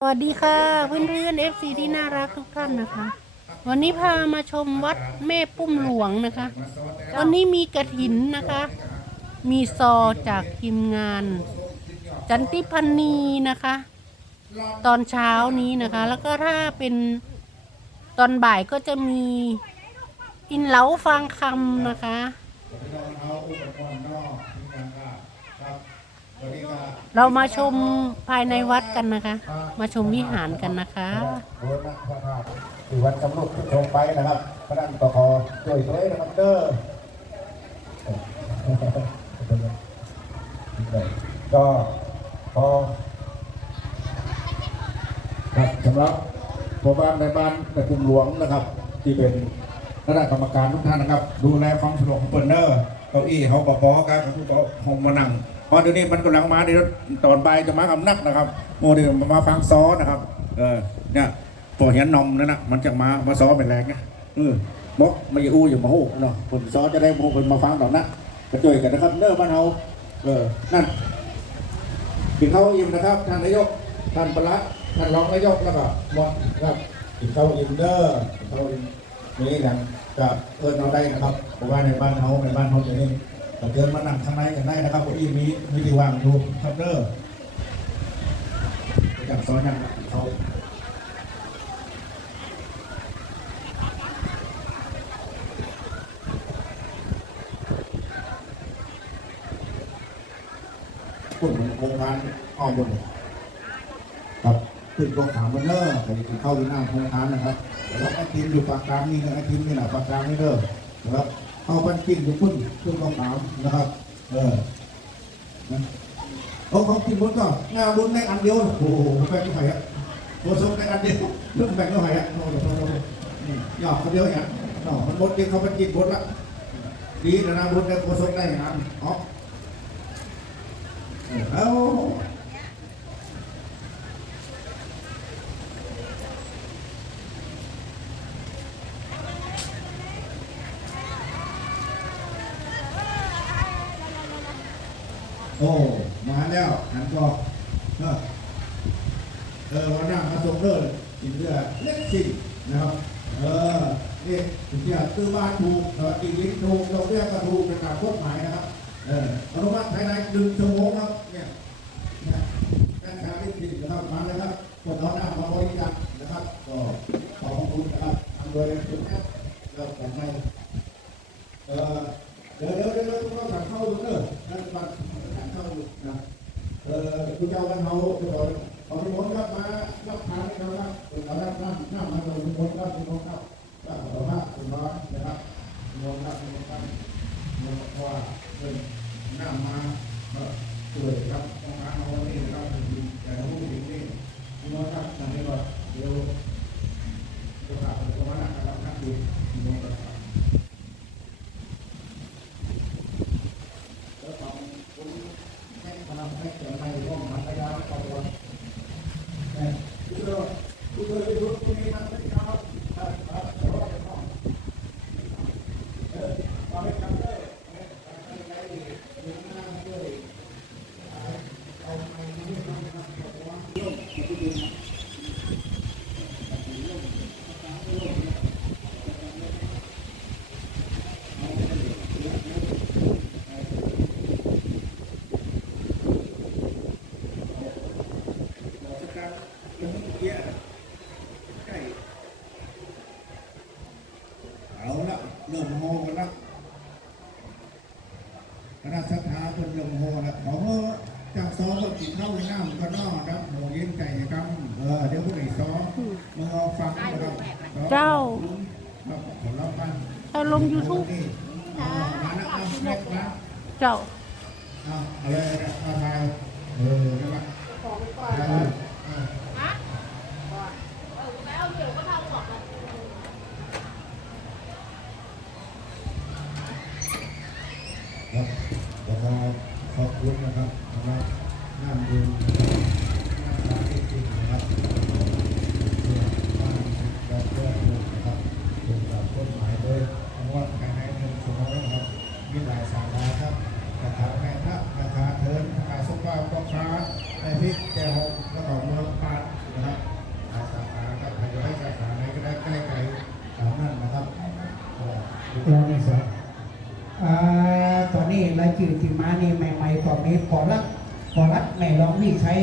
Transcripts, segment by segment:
สวัสดีค่ะเพื่อนเพื่อนเอฟซีที่น่ารักทุกท่านนะคะ วันนี้พามาชมวัดแม่ปุ้มหลวงนะคะ วันนี้มีกระถินนะคะ มีซอจากทีมงาน จันติพันนีนะคะ ตอนเช้านี้นะคะ แล้วก็ถ้าเป็นตอนบ่ายก็จะมีอินเหลาฟางคำนะคะ เรามาชมภายในวัดกันนะคะ มาชมวิหารกันนะคะโดยนักพระธาตุที่วัดกำลุกที่ชมไปนะครับพระนันประคอช่วยเลยนะครับเด้อก็พอครับสำหรับผู้บ้านในบ้านในกลุ่มหลวงนะครับ ที่เป็นคณะกรรมการทุกท่านนะครับ ดูแลความสะดวกของเปิดเนอร์เก้าอี้เขาปอปอกันเขาปอห้องมานั่ง เพราะเดี๋ยวนี้มันกำลังมาเดี๋ยวตอนใบจะมากับนักนะครับโมเดลมาฟังซ้อนะครับ เออเนี่ยพอเห็นนมนั่นนะมันจะมามาซ้อเป็นแรงไงเออบอกมาอย่าอู้อย่ามาโหเนาะคนซ้อจะได้โมคนมาฟังหรอกนะกระจ่ยกันนะครับเนอร์บ้านเฮาเออนั่นกินข้าวอิ่มนะครับท่านนายกท่านประหลัดท่านรองนายกแล้วก็หมดนะครับกินข้าวอิ่มเด้อกินข้าวอิ่มนี่หลังก็เอิญเอาได้นะครับเพราะว่าในบ้านเขาในบ้านเขาจะนี่ เดินมานั่งข้างในกันได้นะครับเก้าอี้มีมีที่วางอยู่ครับเด้อจากซอยนั่งเขาพูดเหมือนโครงการอ้อมบนครับขึ้นโรงขามบนเนอร์ไปกินข้าวที่หน้าโครงการนะครับแล้วไอ้ทีมอยู่ปากกลางนี่นะไอ้ทีมนี่แหละปากกลางนี่เด้อนะครับ เข้าปันกินอยู่พุ่นขึ้นโครงขามนะครับ เออเขาเขากินบนก็งาบนในอันเดียวโอ้โหแบ่งเท่าไหร่อะโคซกในอันเดียวเรื่องแบ่งเท่าไหร่อะโอ้โหโอ้โหหยอกคนเดียวอย่างเนาะมันบดเองเขาปันกินบนละดีนะนะบนได้โคซกได้อย่างนั้นอ๋อเอาโอ้ มาแล้วหันก็เออเออวันนั่งมาส่งเรื่องกินเรือเล็กสิ่นะครับ เออนี่ถึงจะซื้อบ้านถูกเอออีกลิ้นถูกเราเรียกกระถูกเป็นตามกฎหมายนะครับ เอออนุมัติภายในหนึ่งชั่วโมงครับเนี่ย การค้าที่ดินนะครับมาแล้วครับคนเอาหน้ามาบริจาคนะครับ ก็ขอบคุณนะครับทำโดยคุณแม่เราขอบคุณเออเดี๋ยวเดี๋ยวเดี๋ยวเราสั่งเข้าดูเนอะนั่นบัตรสั่งเข้าดูนะเออคุณเจ้าวันเฮาทุกคนขอบคุณครับมารับทานนะครับคุณเอา รับน้ำน้ำมาดูทุกคนครับทุกคนครับก็ขอบคุณมากคุณน้อยนะครับคุณน้องครับคุณน้องครับเพราะว่าเรื่องน้ำมาเออ ช่วยครับต้องการเอาไว้นะครับแต่เราไม่ถึงนี่พี่น้องครับทำให้ก่อนเดี๋ยวเดี๋ยวกลับไปตรงนั้นนะครับนักดูพี่น้องครับแล้วทำคุณให้พลังให้เกิดในร่องมันพยายามต่อตัวแต่ทุกคนทุกคนที่รู้ที่นี่มันไม่ยาวครับครับแต่ว่าจะต้องเออเอาไปทำได้เออทำได้ดีหนึ่งหน้าด้วย เอาละเริ่มโฮกันละคณะสัทธาเป็นเริ่มโฮละขอเมื่อจากซ้อมก็กินข้าวในน้ำก็นอกนะโหเย็นใจกันเออเดี๋ยวผู้ใดซ้อมมึงเอาฟังนะครับเจ้าครับผลลัพธ์มันเอาลง YouTube นี่เอามาล้วเอาแม็กนะเจ้าเอาอะไรนะเอาทายเออนะครับเออเออ ครับแล้วก็ขอบคุณนะครับสำหรับน้ำดื่มน้ำตาที่จริงนะครับเพื่อบ้านเราเพื่อลูกนะครับถูกกับกฎหมายโดยทั้งวัดภายใหนึ่งชั่วโมงนะครับ มีหลายสาขาครับราคาแม่ทัพราคาเทินราคาสมบัติราคารอบที่สองอ่าตอนนี้รายชื่อที่มานี่ใหม่ๆก็มีปอรักปอรักแม่รองวิชัย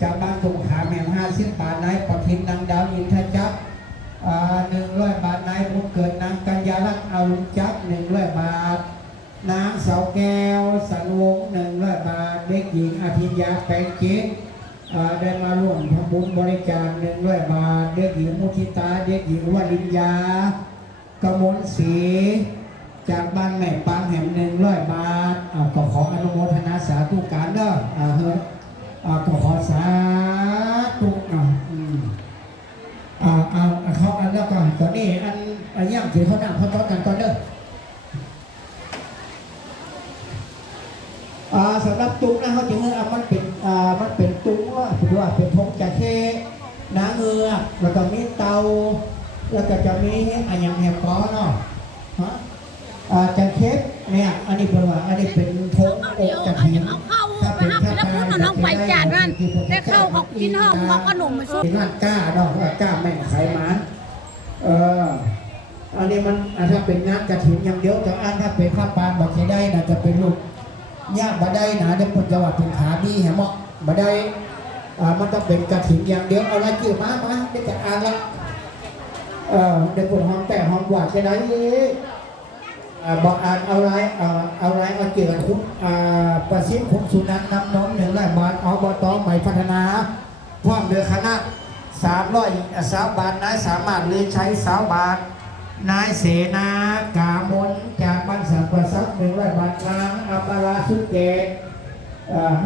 จากบ้านตรงขาแม่ห้าสิบบาทนายปทินนางดาวอินทจักรหนึ่งร้อยบาทนายบุญเกิดนางกัญญาลักษณ์อารุจักหนึ่งร้อยบาท นางเสาแก้วสันวงหนึ่งร้อยบาทเด็กหญิงอาทิตยาแปลงจิตได้มาร่วมทำบุญบริจาคหนึ่งร้อยบาท เด็กหญิงมุทิตา เด็กหญิงวลินยากมลศรี จากบ้านแม่ปางแห่งหนึ่งร้อยบาทก็ขออนุโมทนาสาธุการเด้อเฮ้ยอ่าก็ขอสาธุอ่าอืมอ่าเอาเขาอันแล้วก่อนตอนนี้อันอันย่างถือเขานั่งเขาต้อนกันก่อนเด้ออ่าสำหรับตุ้งนะเขาจะเมื่อมันเป็นมันเป็นตุ้งว่าถือว่าเป็นธงจะเข้นาเงือกแล้วก็มีเตา แล้วก็จะมีอันยังแหบก้อเนาะฮะ จันเทปเนี่ยอันนี้เป็นว่าอันนี้เป็นธงอกจันทินเอาเข้าไปนะแล้วพูดน้องไปจานนั่นได้เข้าเขากินห้องเขาขนมมาซุปเป็นร้านก้าเนาะว่าก้าแม่งไขมันเอออันนี้มันถ้าเป็นงานกระถิ่นอย่างเดียวแต่อันถ้าเป็นผ้าปานบอกใช้ได้น่าจะเป็นลูกยากบาได้นะเดี๋ยวคนจะว่าเป็นขาดีแหมเหมาะบาได้อ่ามันต้องเป็นกระถิ่นอย่างเดียวเอาอะไรกี่มามาได้แต่อ่านละเอ่อเด็กคนห้องแต่ห้องกว่าจะได้อ่า บอกอ่านเอาไรเอาเอาไรเอาเกี่ยวกับคุณอ่าประสิทธิ์คุณสุนันท์นำน้องหนึ่งร้อยบาทอบตใหม่พัฒนาพร้อมเดือคณะสามร้อยสามบาทนายสามารถเลยใช้สามบาทนายเสนากามนจากบ้านสังประซับหนึ่งร้อยบาทนางอัปราสุเกต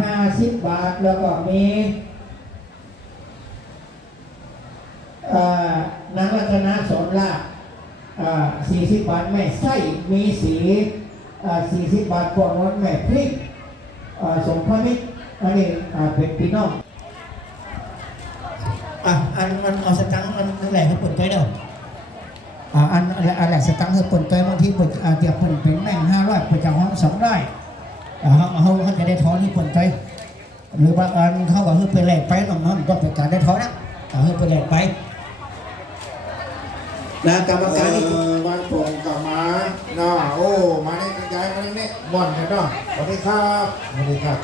ห้าสิบบาทแล้วก็มีนางรัตนาสอนลา สี่สิบบาทแม่ไส้มีสีสี่สิบบาทก่อนวันแม่พริกอ่าสมพระมิตรอันนี้อ่าเป็นพี่น้องอะอันมันเอาสตังค์อันนั่นแหละให้เปิดใจเด้ออ่าอันอันแหละสตังค์ให้เปิดใจบางทีเปิดอ่าเดี๋ยวปิดเป็นแม่งห้าร้อยเปิดจากห้องสองร้อยอ่าเขาเขาเขาจะได้ท้อนที่เปิดใจหรือบางอันเขาก็คือไปแหลกไปน้องๆก็เป็นการได้ท้อนะอ่าคือไปแหลกไป นะกรรมการนี่เออวันโปร่งกลับมาเนาะโอ้มาได้กระจายมาได้เนี่ยบ่อนกันเนาะสวัสดีครับสวัสดีครับ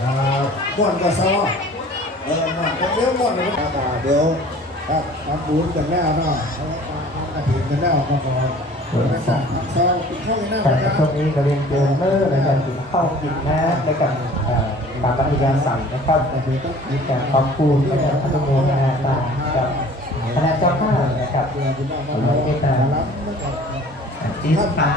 อ่าบ่อนกับซอเออบ่อนก็เดี๋ยวบ่อนนะครับอ่าเดี๋ยวครับทำบุญกันแล้วเนาะเอาไว้ตามทำกระถิ่นกันแล้วก็ก่อนเปิดมาสั่งทำซองกินข้าวกันหน้าแต่นะช่วงนี้ก็เรียนเจอเนอร์ในการกินข้าวกินน้ำในการเอ่อมาปฏิญาณสั่งนะครับมีการขอบคุณและการอนุโมทนาตามกับ คณะเจ้าภาพนะครับเดี๋ยวคุณน้องมาเราได้ตามรับแล้วก็จีนฟ้า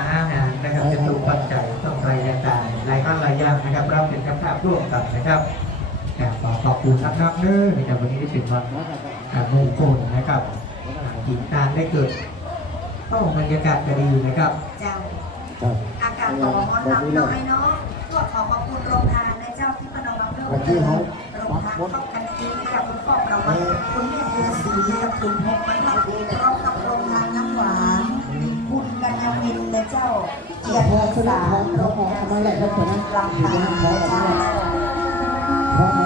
นะครับจะถูกปัจจัยต้องรายต่างๆรายข้างรายย่างนะครับเราเป็นเจ้าภาพร่วมกันนะครับขอขอบคุณนะครับเนอร์ในวันนี้ได้เป็นวันอ่ามงคลนะครับกินการได้เกิดต้องบรรยากาศก็ดีนะครับเจ้าครับอากาศร้อนน้ำน้อยเนาะก็ขอขอบคุณโรงทานในเจ้าที่พนมรับเรื่อ งโรงทกันทีค่ะคุณพ่อเราไว้คุณแม่เดือสีกับคุณพ่อไว้พร้อมกับโรงงานน้ำหวาน คุณกัญญาวินและเจ้าเกียรติสาโรงทานมาแหละแล้วตัวนั้นรำพาและเจ้า